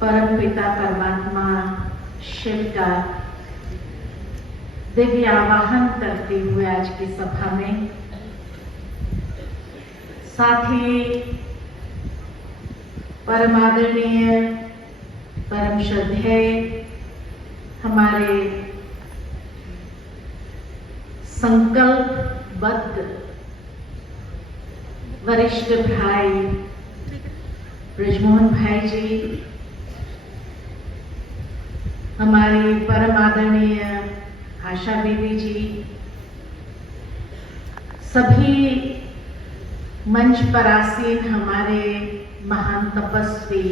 परम पिता परमात्मा शिव का दिव्य आवाहन करते हुए आज की सभा में, साथ ही परम आदरणीय परम श्रद्धेय हमारे संकल्पबद्ध वरिष्ठ भाई ब्रजमोहन भाई जी, हमारी परम आदरणीय आशा देवी जी, सभी मंच पर आसीन हमारे महान तपस्वी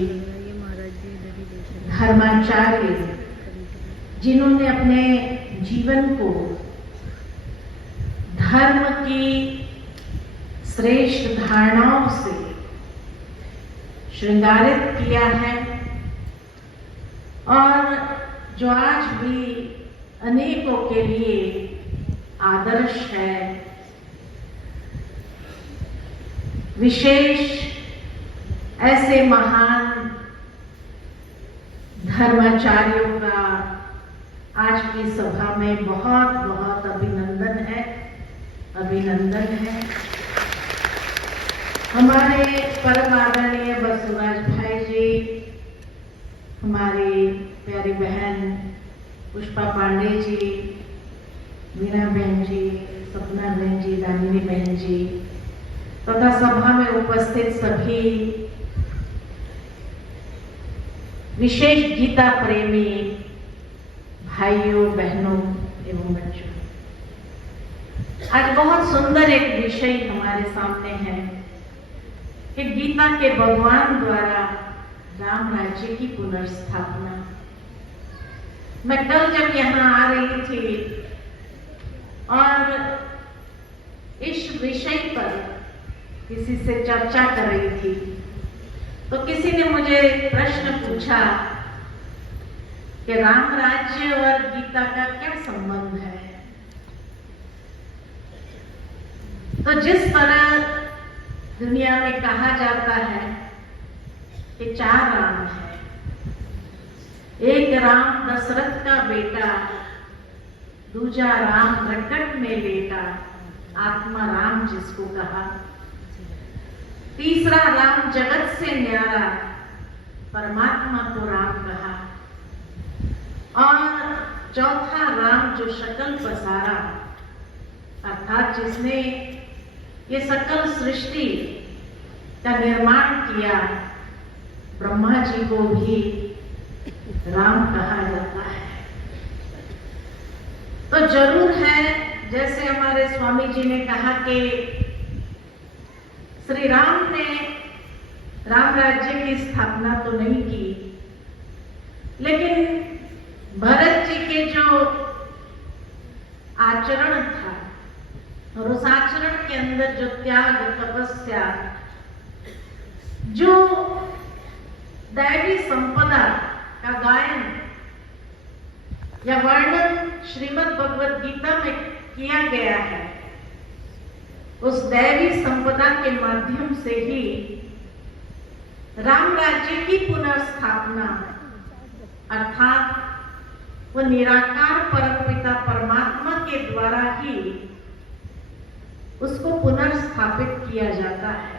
धर्माचार्य, जिन्होंने अपने जीवन को धर्म की श्रेष्ठ धारणाओं से श्रृंगारित किया है और जो आज भी अनेकों के लिए आदर्श है। विशेष ऐसे महान धर्माचार्यों का आज की सभा में बहुत बहुत अभिनंदन है। हमारे परम आदरणीय बसुराज भाई जी, हमारी प्यारी बहन पुष्पा पांडे जी, मीना बहन जी, सपना बहन जी, दामिनी बहन जी तथा सभा में उपस्थित सभी विशेष गीता प्रेमी भाइयों बहनों एवं बच्चों, आज बहुत सुंदर एक विषय हमारे सामने है कि गीता के भगवान द्वारा राम राज्य की पुनर्स्थापना। मैं कल जब यहाँ आ रही थी और इस विषय पर किसी से चर्चा कर रही थी तो किसी ने मुझे प्रश्न पूछा कि राम राज्य और गीता का क्या संबंध है। तो जिस तरह दुनिया में कहा जाता है कि 4 राम है, एक राम दशरथ का बेटा, दूजा राम घटघट में लेटा, आत्मा राम जिसको कहा, तीसरा राम जगत से न्यारा, परमात्मा को राम कहा, और चौथा राम जो शकल पसारा, अर्थात जिसने ये सकल सृष्टि का निर्माण किया, ब्रह्मा जी को भी राम कहा जाता है। तो जरूर है, जैसे हमारे स्वामी जी ने कहा कि श्री राम ने राम राज्य की स्थापना तो नहीं की, लेकिन भरत जी के जो आचरण था और उस आचरण के अंदर जो त्याग, तपस्या, जो दैवी संपदा का गायन या वर्णन श्रीमद् भगवद गीता में किया गया है, उस दैवी संपदा के माध्यम से ही राम राज्य की पुनर्स्थापना, अर्थात वो निराकार परमपिता परमात्मा के द्वारा ही उसको पुनर्स्थापित किया जाता है।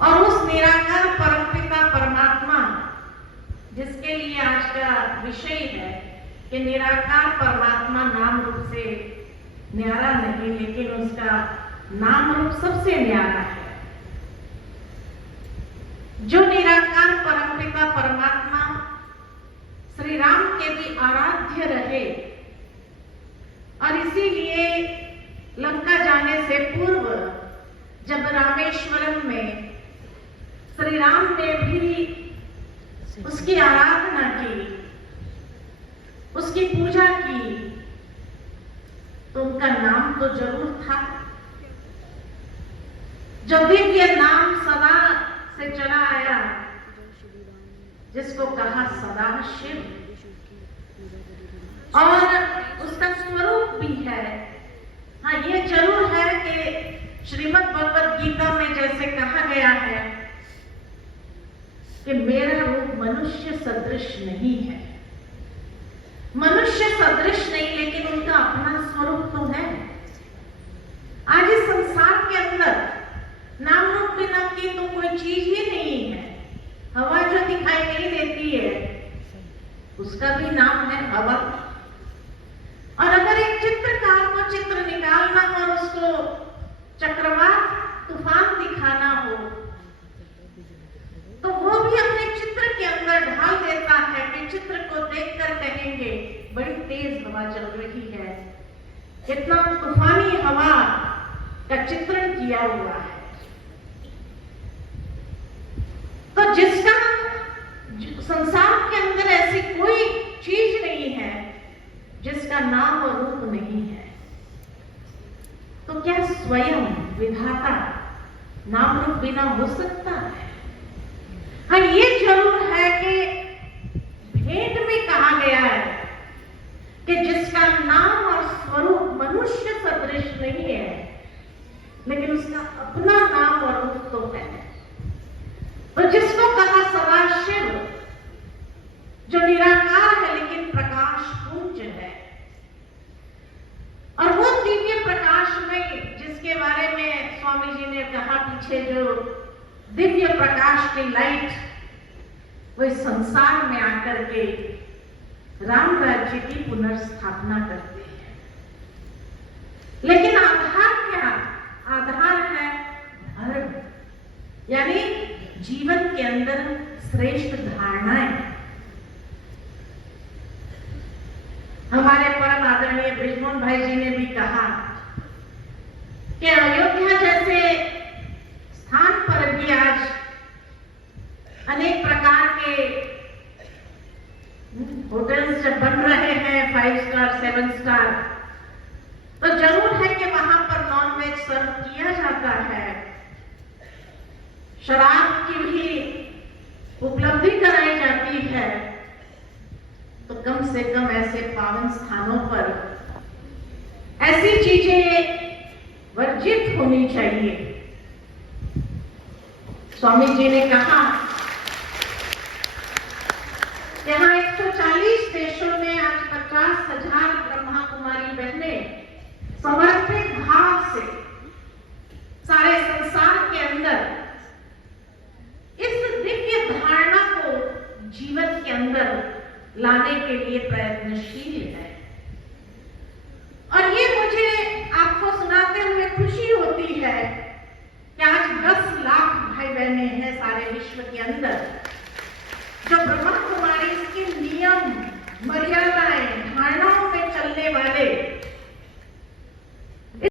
और उस निराकार परमपिता परमात्मा, जिसके लिए आज का विषय है कि निराकार परमात्मा नाम रूप से न्यारा नहीं, लेकिन उसका नाम रूप सबसे न्यारा है। जो निराकार परमपिता परमात्मा श्री राम के भी आराध्य रहे और इसीलिए लंका जाने से पूर्व जब रामेश्वरम में श्री राम ने भी उसकी आराधना की, उसकी पूजा की, तो उनका नाम तो जरूर था, जो दिव्य नाम सदा से चला आया, जिसको कहा सदा शिव, और उसका स्वरूप भी है। हाँ, ये जरूर है कि श्रीमद् भगवद गीता में जैसे कहा गया है कि मेरा रूप मनुष्य सदृश नहीं है। मनुष्य सदृश नहीं, लेकिन उनका अपना स्वरूप तो है। आज इस संसार के अंदर नाम रूप बिना की तो कोई चीज ही नहीं है। हवा जो दिखाई नहीं देती है उसका भी नाम है हवा। और अगर एक चित्रकार को चित्र निकालना और उसको चक्रवात तूफान दिखाना हो तो वो भी अपने चित्र के अंदर ढाल देता है कि चित्र को देखकर कहेंगे बड़ी तेज हवा चल रही है, कितना तूफानी हवा का चित्रण किया हुआ है। तो जिसका संसार के अंदर ऐसी कोई चीज नहीं है जिसका नाम और रूप नहीं है, तो क्या स्वयं विधाता नाम रूप बिना हो सकता है? हाँ, ये जरूर है कि भेद में कहा गया है कि जिसका नाम और स्वरूप मनुष्य सदृश नहीं है, लेकिन उसका अपना नाम और रूप तो है। तो जिसको कहा सदाशिव, जो निराकार है लेकिन प्रकाश पुंज है, और वो दिव्य प्रकाश में जिसके बारे में स्वामी जी ने कहा पीछे, जो दिव्य प्रकाश की लाइट वो इस संसार में आकर के राम राज्य की पुनर्स्थापना करते हैं। लेकिन आधार क्या? आधार है धर्म, यानी जीवन के अंदर श्रेष्ठ धारणाएं। हमारे परम आदरणीय बृजमोहन भाई जी ने भी कहा कि अयोध्या जैसे स्थान पर भी आज अनेक प्रकार के होटल्स जब बन रहे हैं, 5 स्टार 7 स्टार, तो जरूर है कि वहां पर नॉनवेज सर्व किया जाता है, शराब की भी उपलब्धि कराई जाती है। तो कम से कम ऐसे पावन स्थानों पर ऐसी चीजें वर्जित होनी चाहिए। स्वामी जी ने कहा यहाँ 140 देशों में आज 50,000 ब्रह्मा कुमारी बहनें समर्पित भाव से सारे संसार के अंदर इस दिव्य धारणा को जीवन के अंदर लाने के लिए प्रयत्नशील है। और ये मुझे आपको सुनाते हुए खुशी होती है कि आज 10 लाख भाई बहनें हैं सारे विश्व के अंदर